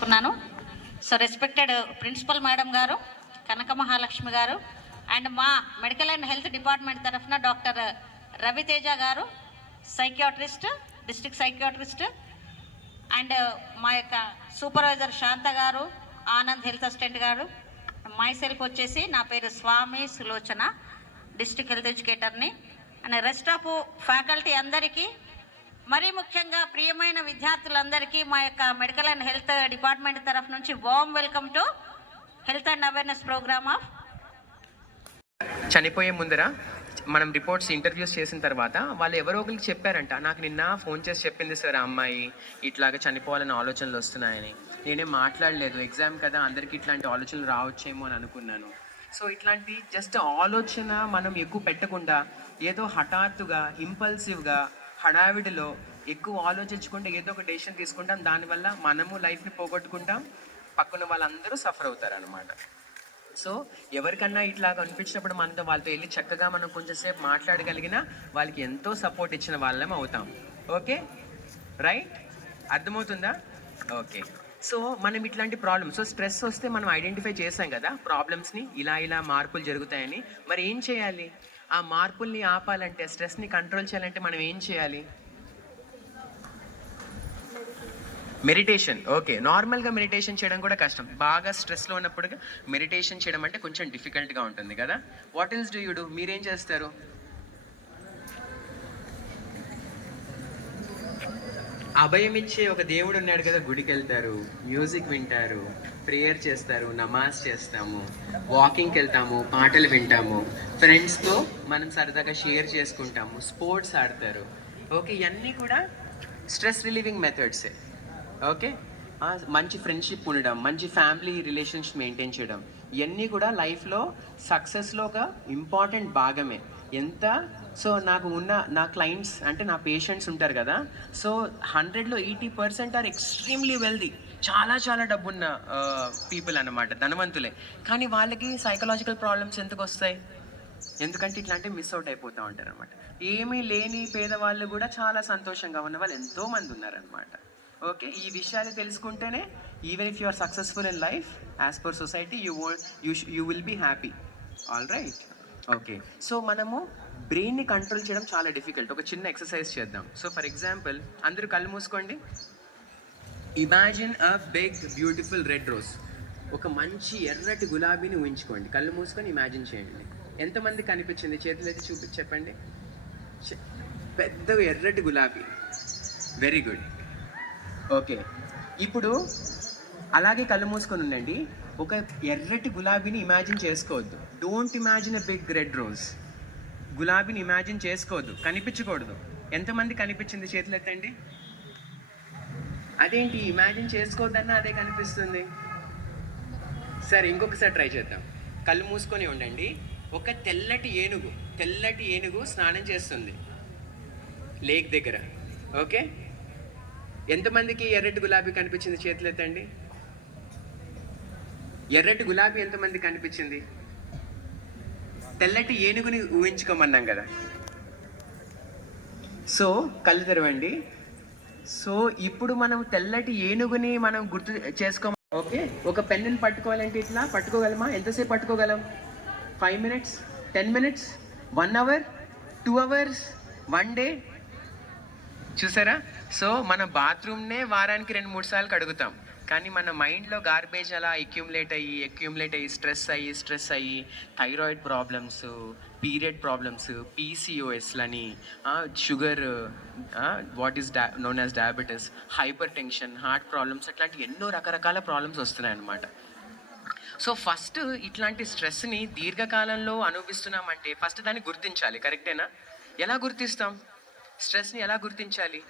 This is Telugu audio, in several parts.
చేసుకున్నాను. సో రెస్పెక్టెడ్ ప్రిన్సిపల్ మేడం గారు కనక మహాలక్ష్మి గారు అండ్ మా మెడికల్ అండ్ హెల్త్ డిపార్ట్మెంట్ తరఫున డాక్టర్ రవితేజ గారు సైకియాట్రిస్ట్ డిస్ట్రిక్ట్ సైకియాట్రిస్ట్ అండ్ మా యొక్క సూపర్వైజర్ శాంత గారు ఆనంద్ హెల్త్ అసిస్టెంట్ గారు మై సెల్ఫ్ వచ్చేసి నా పేరు స్వామి సులోచన డిస్ట్రిక్ట్ హెల్త్ ఎడ్యుకేటర్ని అండ్ రెస్ట్ ఆఫ్ ఫ్యాకల్టీ అందరికీ మరీ ముఖ్యంగా ప్రియమైన విద్యార్థులందరికీ మా యొక్క మెడికల్ అండ్ హెల్త్ డిపార్ట్మెంట్ తరఫు నుంచి warm welcome to health and awareness program of చనిపోయే ముందర మనం రిపోర్ట్స్ ఇంటర్వ్యూస్ చేసిన తర్వాత వాళ్ళు ఎవరో ఒకరికి చెప్పారంట నాకు నిన్న ఫోన్ చేసి చెప్పింది సార్ ఆ అమ్మాయి ఇట్లాగా చనిపోవాలని ఆలోచనలు వస్తున్నాయని. నేనేం మాట్లాడలేదు ఎగ్జామ్ కదా అందరికీ ఇట్లాంటి ఆలోచనలు రావచ్చేమో అని అనుకున్నాను. సో ఇట్లాంటి జస్ట్ ఆలోచన మనం ఎక్కువ పెట్టకుండా ఏదో హఠాత్తుగా ఇంపల్సివ్గా హడావిడిలో ఎక్కువ ఆలోచించకుండా ఏదో ఒక డెసిషన్ తీసుకుంటాం. దానివల్ల మనము లైఫ్ని పోగొట్టుకుంటాం. పక్కన వాళ్ళందరూ సఫర్ అవుతారు అనమాట సో ఎవరికన్నా ఇట్లా అనిపించినప్పుడు మనతో వాళ్ళతో వెళ్ళి చక్కగా మనం కొంచెంసేపు మాట్లాడగలిగినా వాళ్ళకి ఎంతో సపోర్ట్ ఇచ్చిన వాళ్ళం అవుతాం. ఓకే రైట్ అర్థమవుతుందా? ఓకే సో మనం ఇట్లాంటి ప్రాబ్లమ్స్ సో స్ట్రెస్ వస్తే మనం ఐడెంటిఫై చేసాం కదా ప్రాబ్లమ్స్ని ఇలా ఇలా మార్పులు జరుగుతాయని. మరి ఏం చేయాలి? ఆ మార్పుల్ని ఆపాలంటే స్ట్రెస్ని కంట్రోల్ చేయాలంటే మనం ఏం చేయాలి? మెడిటేషన్. ఓకే. నార్మల్గా మెడిటేషన్ చేయడం కూడా కష్టం. బాగా స్ట్రెస్లో ఉన్నప్పుడు మెడిటేషన్ చేయడం అంటే కొంచెం డిఫికల్ట్గా ఉంటుంది కదా? What else do you do మీరేం చేస్తారు? అభయం ఇచ్చే ఒక దేవుడు ఉన్నాడు కదా గుడికి వెళ్తారు మ్యూజిక్ వింటారు ప్రేయర్ చేస్తారు నమాజ్ చేస్తాము వాకింగ్కి వెళ్తాము పాటలు వింటాము. ఫ్రెండ్స్తో మనం సరదాగా షేర్ చేసుకుంటాము స్పోర్ట్స్ ఆడతారు. ఓకే ఇవన్నీ కూడా స్ట్రెస్ రిలీవింగ్ మెథడ్సే ఓకే మంచి ఫ్రెండ్షిప్ ఉండడం మంచి ఫ్యామిలీ రిలేషన్స్ మెయింటైన్ చేయడం ఇవన్నీ కూడా లైఫ్లో సక్సెస్లో ఒక ఇంపార్టెంట్ భాగమే. ఎంత? సో నాకు ఉన్న నా క్లయింట్స్ అంటే నా పేషెంట్స్ ఉంటారు కదా సో హండ్రెడ్లో eighty percent are extremely wealthy చాలా చాలా డబ్బున్న పీపుల్ అన్నమాట ధనవంతులే. కానీ వాళ్ళకి సైకలాజికల్ ప్రాబ్లమ్స్ ఎందుకు వస్తాయి? ఎందుకంటే ఇట్లాంటివి మిస్ అవుట్ అయిపోతూ ఉంటారు అనమాట ఏమీ లేని పేదవాళ్ళు కూడా చాలా సంతోషంగా ఉన్న వాళ్ళు ఎంతోమంది ఉన్నారనమాట ఓకే? ఈ విషయాలు తెలుసుకుంటేనే even if you are successful in life as per society you you you will be happy all right okay so మనము బ్రెయిన్ని కంట్రోల్ చేయడం చాలా డిఫికల్ట్ ఒక చిన్న ఎక్సర్సైజ్ చేద్దాం. సో ఫర్ ఎగ్జాంపుల్ అందరూ కళ్ళు మూసుకోండి. Imagine a big beautiful red rose ఒక మంచి ఎర్రటి గులాబీని ఊహించుకోండి. కళ్ళు మూసుకొని ఇమాజిన్ చేయండి. ఎంతమంది కనిపించింది? చేతులు అయితే చూపి చెప్పండి. చె- పెద్ద ఎర్రటి గులాబీ. Very good okay. ఇప్పుడు అలాగే కళ్ళు మూసుకొని ఉండండి. ఒక ఎర్రటి గులాబీని ఇమాజిన్ చేసుకోవద్దు. Don't imagine a big red rose గులాబీని imagine చేసుకోవద్దు. కనిపించకూడదు. ఎంతమంది కనిపించింది చేతులు ఎత్తండి? అదేంటి? ఇమాజిన్ చేసుకోవద్దన్నా అదే కనిపిస్తుంది. సరే ఇంకొకసారి ట్రై చేద్దాం. కళ్ళు మూసుకొని ఉండండి. ఒక తెల్లటి ఏనుగు తెల్లటి ఏనుగు స్నానం చేస్తుంది. లేక్ దగ్గర. ఓకే ఎంతమందికి ఎర్రటి గులాబీ కనిపించింది చేతులు ఎత్తండి ఎర్రటి గులాబీ ఎంతమంది కనిపించింది? తెల్లటి ఏనుగుని ఊహించుకోమన్నాం కదా. సో కళ్ళు తెరవండి. సో ఇప్పుడు మనం తెల్లటి ఏనుగుని మనం గుర్తు చేసుకో ఓకే ఒక పెన్నుని పట్టుకోవాలంటే ఇట్లా పట్టుకోగలమా? ఎంతసేపు పట్టుకోగలం? Five minutes? Ten minutes? One hour? Two hours? One day? చూసారా? సో మన బాత్రూమ్నే వారానికి రెండు మూడు సార్లు కడుగుతాం. కానీ మన మైండ్లో గార్బేజ్ అలా ఎక్యూములేట్ అయ్యి ఎక్యూములేట్ అయ్యి స్ట్రెస్ అయ్యి స్ట్రెస్ అయ్యి thyroid problems period problems పీసీఓఎస్లని sugar what is the known as diabetes hypertension heart problems అట్లాంటి ఎన్నో రకరకాల ప్రాబ్లమ్స్ వస్తున్నాయి అన్నమాట సో ఫస్ట్ ఇట్లాంటి స్ట్రెస్ని దీర్ఘకాలంలో అనుభవిస్తున్నామంటే ఫస్ట్ దాన్ని గుర్తించాలి. కరెక్టేనా ఎలా గుర్తిస్తాం? స్ట్రెస్ని ఎలా గుర్తించాలి?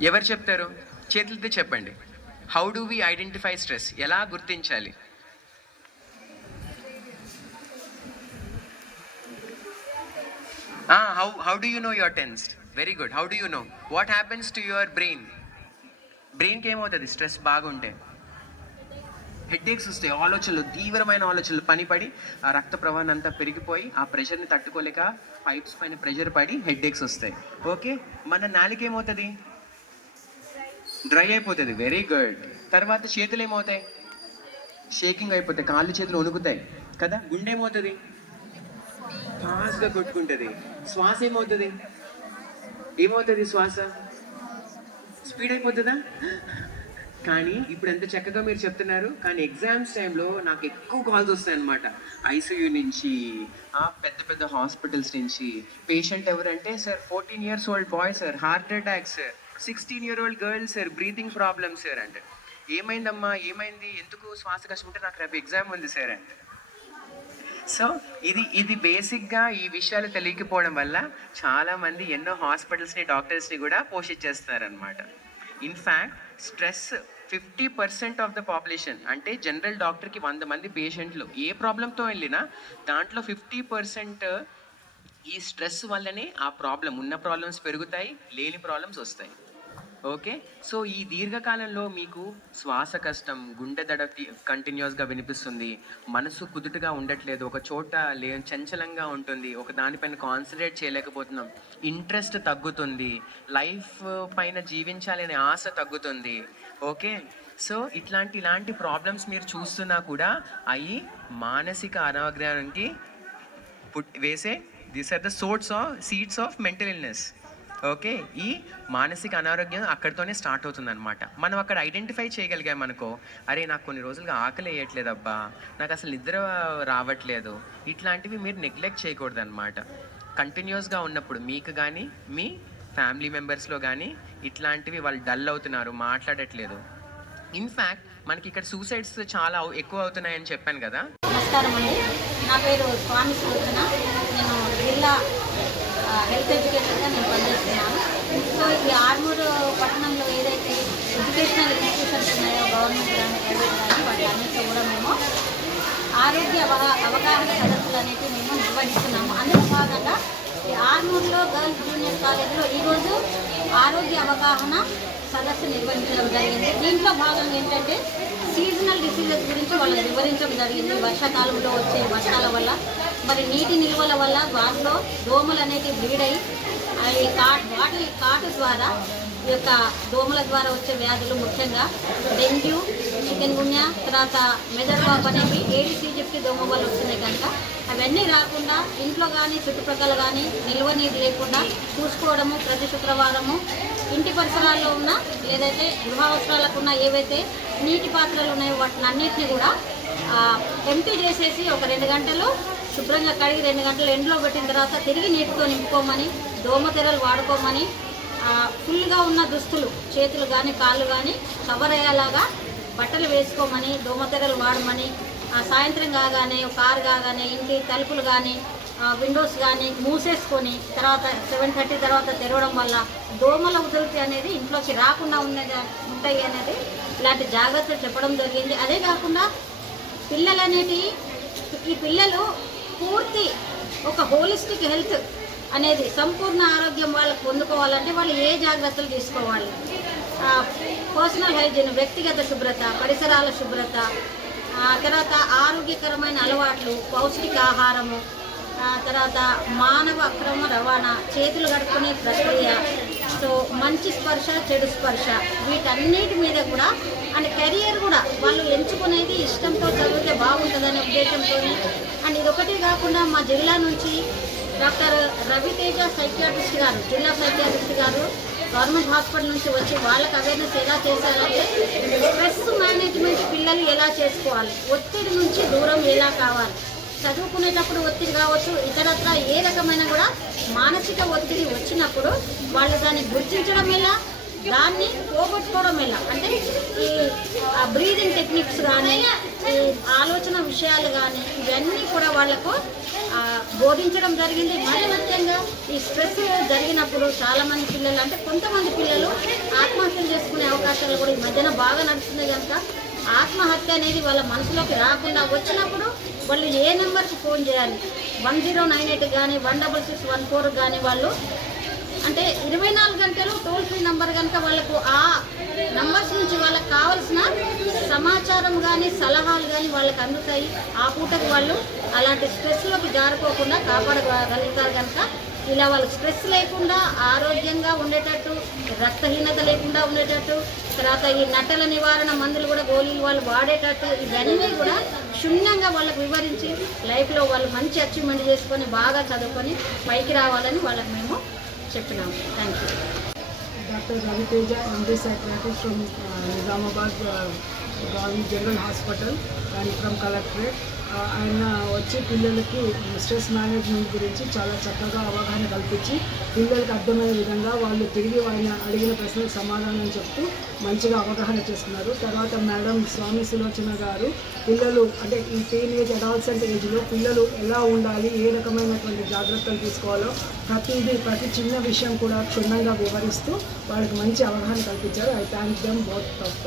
ఎవరు చెప్తారు? చేతులతో చెప్పండి. How do we identify stress ఎలా గుర్తించాలి? How how do you know your tensed very good how do you know what happens to your brain బ్రెయిన్కి ఏమవుతుంది? స్ట్రెస్ బాగుంటే. హెడ్ఏక్స్ వస్తాయి. ఆలోచనలు తీవ్రమైన ఆలోచనలు. పనిపడి ఆ రక్త ప్రవాహం అంతా పెరిగిపోయి ఆ ప్రెషర్ని తట్టుకోలేక పైప్స్ పైన ప్రెషర్ పడి హెడ్ఏక్స్ వస్తాయి. ఓకే? మన నాలుక ఏమవుతుంది? డ్రై అయిపోతుంది. వెరీ గుడ్ తర్వాత చేతులు ఏమవుతాయి? షేకింగ్ అయిపోతాయి. కాళ్ళు చేతులు వణుకుతాయి. కదా? గుండె ఏమవుతుంది? ఫాస్ట్గా కొట్టుకుంటుంది. శ్వాస ఏమవుతుంది? ఏమవుతుంది శ్వాస? స్పీడ్ అయిపోతుందా? కానీ ఇప్పుడు ఎంత చక్కగా మీరు చెప్తున్నారు కానీ ఎగ్జామ్స్ టైంలో నాకు ఎక్కువ కాల్స్ వస్తాయి అనమాట ఐసీయూ నుంచి ఆ పెద్ద పెద్ద హాస్పిటల్స్ నుంచి. పేషెంట్ ఎవరంటే sir fourteen years old boy sir heart attack sir sixteen year old girl sir breathing problem sir అంటే. ఏమైందమ్మా ఏమైంది? ఎందుకు శ్వాస కష్టం ఉంటే నాకు రేపు ఎగ్జామ్ ఉంది సార్ అంటే. సో ఇది ఇది బేసిక్గా ఈ విషయాలు తెలియకపోవడం వల్ల చాలామంది ఎన్నో హాస్పిటల్స్ని డాక్టర్స్ని కూడా పోషించేస్తున్నారనమాట in fact stress fifty percent of the population అంటే జనరల్ డాక్టర్కి వంద మంది పేషెంట్లు ఏ ప్రాబ్లంతో వెళ్ళినా దాంట్లో ఫిఫ్టీ పర్సెంట్ ఈ స్ట్రెస్ వల్లనే ఆ ప్రాబ్లం ఉన్న ప్రాబ్లమ్స్ పెరుగుతాయి లేని ప్రాబ్లమ్స్ వస్తాయి. ఓకే? సో ఈ దీర్ఘకాలంలో మీకు శ్వాస కష్టం గుండె దడ కంటిన్యూస్గా వినిపిస్తుంది. మనసు కుదుటగా ఉండట్లేదు. ఒక చోట లే చంచలంగా ఉంటుంది. ఒక దానిపైన కాన్సన్ట్రేట్ చేయలేకపోతున్నాం. ఇంట్రెస్ట్ తగ్గుతుంది. లైఫ్ పైన జీవించాలనే ఆశ తగ్గుతుంది. ఓకే? సో ఇట్లాంటి ఇలాంటి ప్రాబ్లమ్స్ మీరు చూస్తున్నా కూడా అవి మానసిక అనాగ్రహానికి పుట్ వేసే these are the sorts of seeds of mental illness okay ఈ మానసిక అనారోగ్యం అక్కడితోనే స్టార్ట్ అవుతుందన్నమాట. మనం అక్కడ ఐడెంటిఫై చేయగలిగాం అనుకో అరే నాకు కొన్ని రోజులుగా ఆకలి వేయట్లేదు అబ్బా నాకు అసలు నిద్ర రావట్లేదు ఇట్లాంటివి మీరు నెగ్లెక్ట్ చేయకూడదు అనమాట కంటిన్యూస్గా ఉన్నప్పుడు మీకు కానీ మీ ఫ్యామిలీ మెంబర్స్లో కానీ ఇట్లాంటివి వాళ్ళు డల్ అవుతున్నారు మాట్లాడట్లేదు. ఇన్ఫ్యాక్ట్ మనకి ఇక్కడ సూసైడ్స్ చాలా ఎక్కువ అవుతున్నాయని చెప్పాను కదా. నమస్కారం అండి నా పేరు స్వామి సూచన. నేను జిల్లా హెల్త్ ఎడ్యుకేటర్గా నేను పనిచేస్తున్నాను. సో ఈ ఆర్మూరు పట్టణంలో ఏదైతే ఎడ్యుకేషనల్ ఇన్స్టిట్యూషన్స్ ఉన్నాయో గవర్నమెంట్ కానీ ప్రైవేట్ కానీ వాటి అన్నింటిలో కూడా మేము ఆరోగ్య అవగాహన సదస్సులు అనేవి మేము నిర్వహిస్తున్నాము. అందులో భాగంగా ఈ ఆర్మూర్లో గర్ల్స్ జూనియర్ కాలేజ్లో ఈరోజు ఆరోగ్య అవగాహన సదస్సు నిర్వహించడం జరిగింది. దీంట్లో భాగంగా ఏంటంటే సీజనల్ డిసీజెస్ గురించి వాళ్ళకి వివరించడం జరిగింది. వర్షాకాలంలో వచ్చే వర్షాల వల్ల మరి నీటి నిల్వల వల్ల వాటిలో దోమలు అనేవి బ్రీడ్ అయ్యి అవి వాటి కాటు ద్వారా ఈ యొక్క దోమల ద్వారా వచ్చే వ్యాధులు ముఖ్యంగా డెంగ్యూ చికెన్ గున్యా తర్వాత మెదడుబాబు అనేవి ఏడిసి చెప్పి దోమ వల్ల వస్తున్నాయి కనుక అవన్నీ రాకుండా ఇంట్లో కానీ చుట్టుపక్కల కానీ నిల్వ నీరు లేకుండా చూసుకోవడము ప్రతి శుక్రవారము ఇంటి పరిసరాల్లో ఉన్న ఏదైతే గృహ అవసరాలకు ఉన్న ఏవైతే నీటి పాత్రలు ఉన్నాయో వాటిని అన్నిటిని కూడా ఎంటీ చేసేసి ఒక రెండు గంటలు శుభ్రంగా కడిగి రెండు గంటలు ఎండలో పెట్టిన తర్వాత తిరిగి నీటితో నింపుకోమని దోమతెరలు వాడుకోమని ఫుల్గా ఉన్న దుస్తులు చేతులు కానీ కాళ్ళు కానీ కవర్ అయ్యేలాగా బట్టలు వేసుకోమని దోమతెరలు వాడమని ఆ, సాయంత్రం కాగానే కారు కాగానే ఇంటి తలుపులు కానీ విండోస్ కానీ మూసేసుకొని తర్వాత సెవెన్ థర్టీ తర్వాత తెరవడం వల్ల దోమల ఉధృతి అనేది ఇంట్లోకి రాకుండా ఉన్నది ఉంటాయి అనేది ఇలాంటి జాగ్రత్తలు చెప్పడం జరిగింది. అదే కాకుండా పిల్లలు అనేది ఈ పిల్లలు పూర్తి ఒక హోలిస్టిక్ హెల్త్ అనేది సంపూర్ణ ఆరోగ్యం వాళ్ళకు పొందుకోవాలంటే వాళ్ళు ఏ జాగ్రత్తలు తీసుకోవాలి? పర్సనల్ హైజీన్ వ్యక్తిగత శుభ్రత పరిసరాల శుభ్రత తర్వాత ఆరోగ్యకరమైన అలవాట్లు పౌష్టిక ఆహారము తర్వాత మానవ అక్రమ రవాణా చేతులు కడుక్కునే ప్రక్రియ సో మంచి స్పర్శ చెడు స్పర్శ వీటన్నిటి మీద కూడా అండ్ కెరియర్ కూడా వాళ్ళు ఎంచుకునేది ఇష్టంతో చదివితే బాగుంటుందనే ఉద్దేశంతో అండ్ ఇదొకటి కాకుండా మా జిల్లా నుంచి డాక్టర్ రవితేజ సైకియాట్రిస్ట్ గారు జిల్లా సైకియాట్రిస్ట్ గారు గవర్నమెంట్ హాస్పిటల్ నుంచి వచ్చి వాళ్ళకి అవేర్నెస్ ఎలా చేశారంటే స్ట్రెస్ మేనేజ్మెంట్ పిల్లలు ఎలా చేసుకోవాలి ఒత్తిడి నుంచి దూరం ఎలా కావాలి చదువుకునేటప్పుడు ఒత్తిడి కావచ్చు ఇతరత్ర ఏ రకమైన కూడా మానసిక ఒత్తిడి వచ్చినప్పుడు వాళ్ళు దాన్ని గుర్తించడం ఎలా దాన్ని పోగొట్టుకోవడం ఎలా అంటే ఈ బ్రీదింగ్ టెక్నిక్స్ కానీ ఆలోచన విషయాలు కానీ ఇవన్నీ కూడా వాళ్ళకు బోధించడం జరిగింది. మరి ముఖ్యంగా ఈ స్ట్రెస్ జరిగినప్పుడు చాలా మంది పిల్లలు అంటే కొంతమంది పిల్లలు ఆత్మహత్యలు చేసుకునే అవకాశాలు కూడా ఈ మధ్యన బాగా నడుస్తుంది కనుక ఆత్మహత్య అనేది వాళ్ళ మనసులోకి రాకుండా వచ్చినప్పుడు వాళ్ళు ఏ నెంబర్కి ఫోన్ చేయాలి? వన్ జీరో నైన్ ఎయిట్ కానీ one double six one four కానీ వాళ్ళు అంటే ఇరవై నాలుగు గంటలు టోల్ ఫ్రీ నెంబర్ కనుక వాళ్ళకు ఆ నంబర్స్ నుంచి వాళ్ళకి కావాల్సిన సమాచారం కానీ సలహాలు కానీ వాళ్ళకి అందుతాయి. ఆ పూటకు వాళ్ళు అలాంటి స్ట్రెస్లోకి జారుకోకుండా కాపాడగలుగుతారు కనుక ఇలా వాళ్ళకి స్ట్రెస్ లేకుండా ఆరోగ్యంగా ఉండేటట్టు రక్తహీనత లేకుండా ఉండేటట్టు తర్వాత ఈ నట్టల నివారణ మందులు కూడా గోళీలు వాళ్ళు వాడేటట్టు ఇవన్నీ కూడా క్షుణ్ణంగా వాళ్ళకు వివరించి లైఫ్లో వాళ్ళు మంచి అచీవ్మెంట్ చేసుకొని బాగా చదువుకొని పైకి రావాలని వాళ్ళకి మేము చెప్పినాము thank you doctor Raviteja psychiatrist from Nizamabad Gavi general hospital and from collectorate. ఆయన వచ్చి పిల్లలకి స్ట్రెస్ మేనేజ్మెంట్ గురించి చాలా చక్కగా అవగాహన కల్పించి పిల్లలకు అర్థమయ్యే విధంగా వాళ్ళు తిరిగి ఆయన అడిగిన ప్రశ్నలకు సమాధానం చెప్తూ మంచిగా అవగాహన చేసుకున్నారు. తర్వాత మేడం స్వామి సులోచన గారు పిల్లలు అంటే ఈ టీనేజ్ అడాల్సెంట్ ఏజ్లో పిల్లలు ఎలా ఉండాలి ఏ రకమైనటువంటి జాగ్రత్తలు తీసుకోవాలో ప్రతిదీ ప్రతి చిన్న విషయం కూడా క్షుణ్ణంగా వివరిస్తూ వాళ్ళకి మంచి అవగాహన కల్పించారు. I thank them both of